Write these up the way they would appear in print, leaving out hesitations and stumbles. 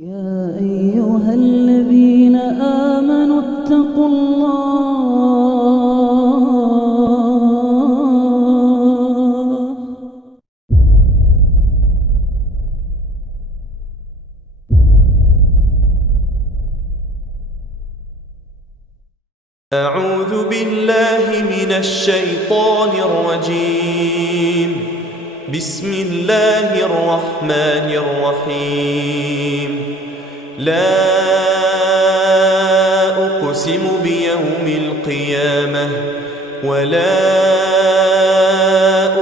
يا أيها الذين آمنوا اتقوا الله. أعوذ بالله من الشيطان الرجيم. بسم الله الرحمن الرحيم. لا أقسم بيوم القيامة ولا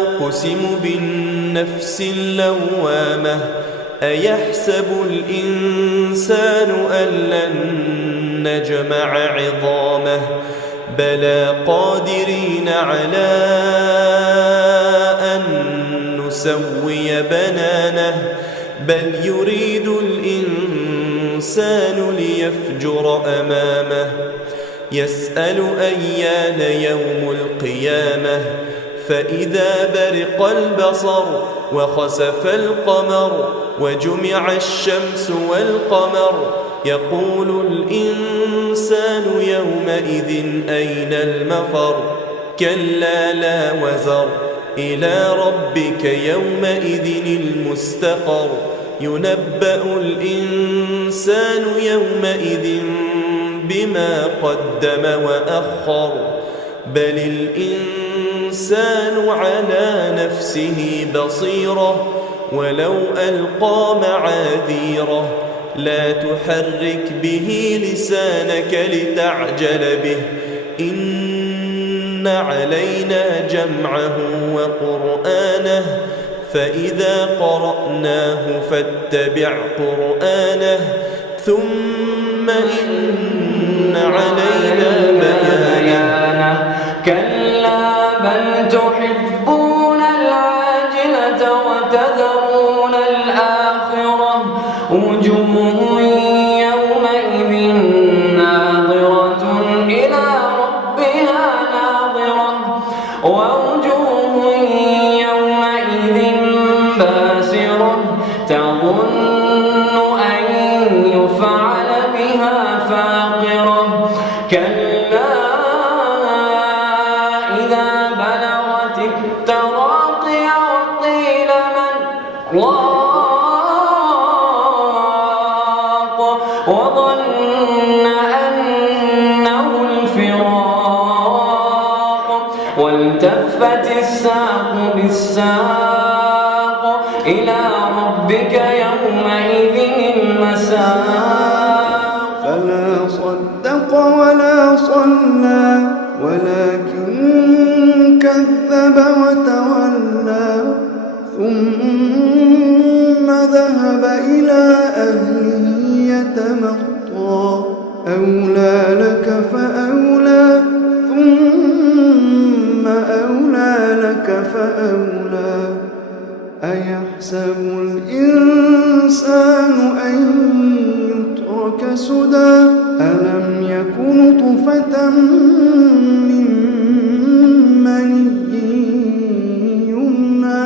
أقسم بالنفس اللوامة. أيحسب الإنسان أن لن نجمع عظامه بلى قادرين على أن نسوي بنانه بل يريد الإنسان ليفجر أمامه يسأل أيان يوم القيامة فإذا برق البصر وخسف القمر وجمع الشمس والقمر يقول الإنسان يومئذ أين المفر كلا لا وزر إلى ربك يومئذ المستقر ينبأ الإنسان يومئذ بما قدم وأخر بل الإنسان على نفسه بصيرة ولو ألقى معاذيره لا تحرك به لسانك لتعجل به إن علينا جمعه وقرآنه فإذا قرأناه فاتبع قرآنه ثم إن علينا بيانه كلا بل تحبون العاجلة وتذرون الآخرة وجوه يومئذ ناظرة إلى ربها ناظرة ووجوه يومئذ باسرة تظن أن يفعل بها فاقرة كلا إذا بلغت التراقي وقيل من راق وظن أنه الفراق والتفت الساق بالساق إلى ربك يومئذ المساق فلا صدق ولا صلى ولكن كذب وتولى ثم ذهب إلى أهله يتمطى أولى لك فأولى ثم أولى لك فأولى أيحسب الإنسان أن يترك سدى ألم يكن طفة من مني يمنى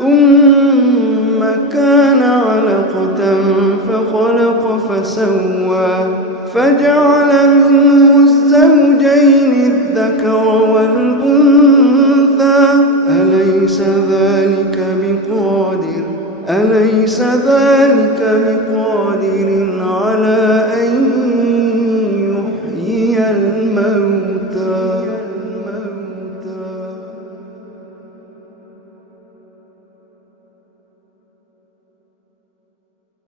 ثم كان علقة فخلق فسوى فجعل منه الزوجين الذكر والأنثى أليس ذلك بقادر